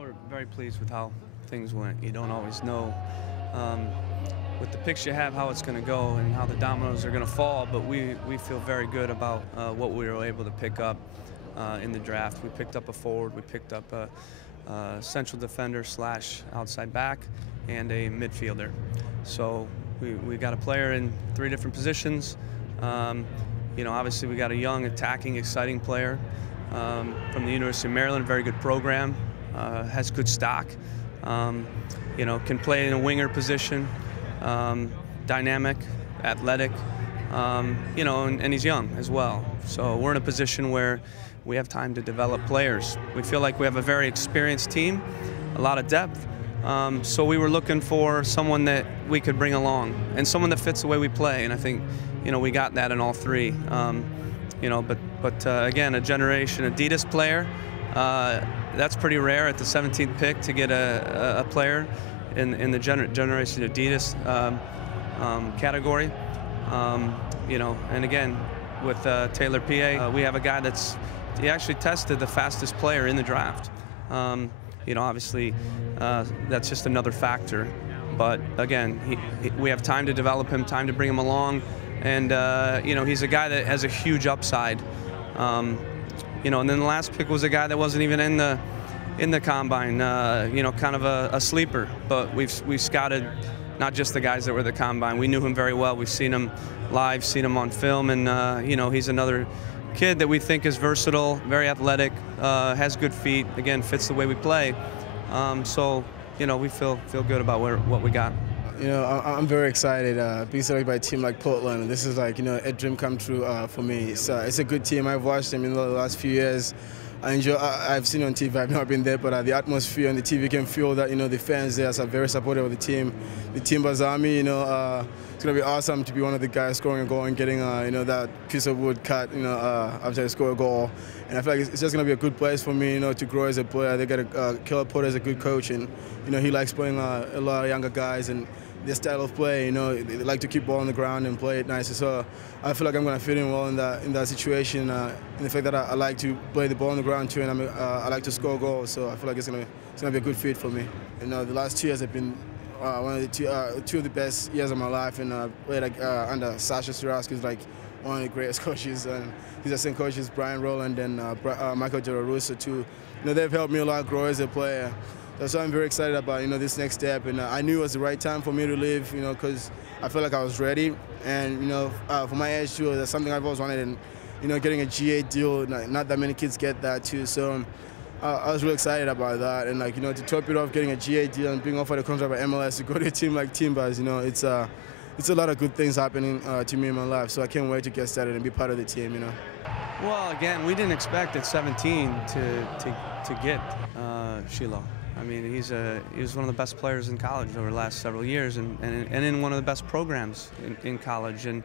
we're very pleased with how things went. You don't always know with the picks you have how it's going to go and how the dominoes are going to fall, but we feel very good about what we were able to pick up in the draft. We picked up a forward, we picked up a central defender / outside back, and a midfielder. So we got a player in 3 different positions. You know, obviously we got a young, attacking, exciting player from the University of Maryland, very good program, has good stock, you know, can play in a winger position, dynamic, athletic, you know, and he's young as well. So we're in a position where we have time to develop players. We feel like we have a very experienced team, a lot of depth. So we were looking for someone that we could bring along and someone that fits the way we play. And I think, you know, we got that in all 3. You know, but again, a Generation Adidas player. That's pretty rare at the 17th pick to get a player in the Generation Adidas category. You know, and again, with Taylor PA, we have a guy he actually tested the fastest player in the draft. You know, obviously, that's just another factor. But again, we have time to develop him, time to bring him along. And, you know, he's a guy that has a huge upside. You know, and then the last pick was a guy that wasn't even in the combine, you know, kind of a sleeper. But we've scouted not just the guys that were at the combine. We knew him very well. We've seen him live, seen him on film. And, you know, he's another kid that we think is versatile, very athletic, has good feet, again, fits the way we play. So, you know, we feel good about what we got. You know, I'm very excited being selected by a team like Portland. This is like, you know, a dream come true for me. It's a good team. I've watched them in the last few years. I've seen it on TV. I've not been there, but the atmosphere on the TV can feel that, you know, the fans there are very supportive of the team. The Timbers Army, you know, it's gonna be awesome to be one of the guys scoring a goal and getting, you know, that piece of wood cut, you know, after I score a goal. And I feel like it's just gonna be a good place for me, you know, to grow as a player. They got Killer Porter as a good coach, and you know, he likes playing a lot of younger guys and their style of play. You know, they like to keep ball on the ground and play it nice. So I feel like I'm gonna fit in well in that situation. In the fact that I like to play the ball on the ground too, and I like to score goals. So I feel like it's gonna be a good fit for me. You know, the last 2 years have been one of the two of the best years of my life, and played like under Sasha Surask, who's like one of the greatest coaches, and his assistant coaches Brian Rowland and Michael Russo too. You know, they've helped me a lot grow as a player. So I'm very excited about, you know, this next step, and I knew it was the right time for me to leave, you know, because I felt like I was ready, and you know, for my age too, that's something I've always wanted, and you know, getting a GA deal, not that many kids get that too. So I was really excited about that, and like, you know, to top it off, getting a GA deal and being offered a contract by MLS to go to a team like Timbers, you know, it's a lot of good things happening to me in my life. So I can't wait to get started and be part of the team, you know. Well, again, we didn't expect at 17 to get Schillo. I mean, he was one of the best players in college over the last several years, and in one of the best programs in college. And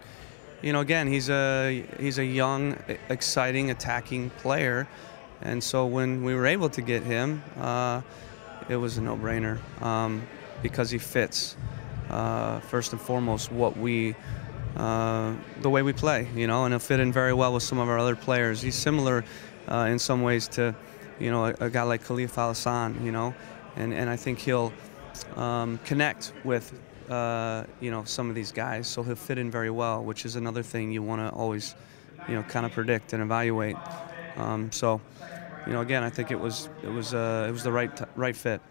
you know, again, he's a young, exciting, attacking player. And so when we were able to get him, it was a no-brainer because he fits first and foremost the way we play, you know, and he'll fit in very well with some of our other players. He's similar in some ways to, you know, a guy like Khalif Al-Hassan, you know, and I think he'll connect with, you know, some of these guys, so he'll fit in very well, which is another thing you want to always, you know, kind of predict and evaluate. So, you know, again, I think it was the right fit.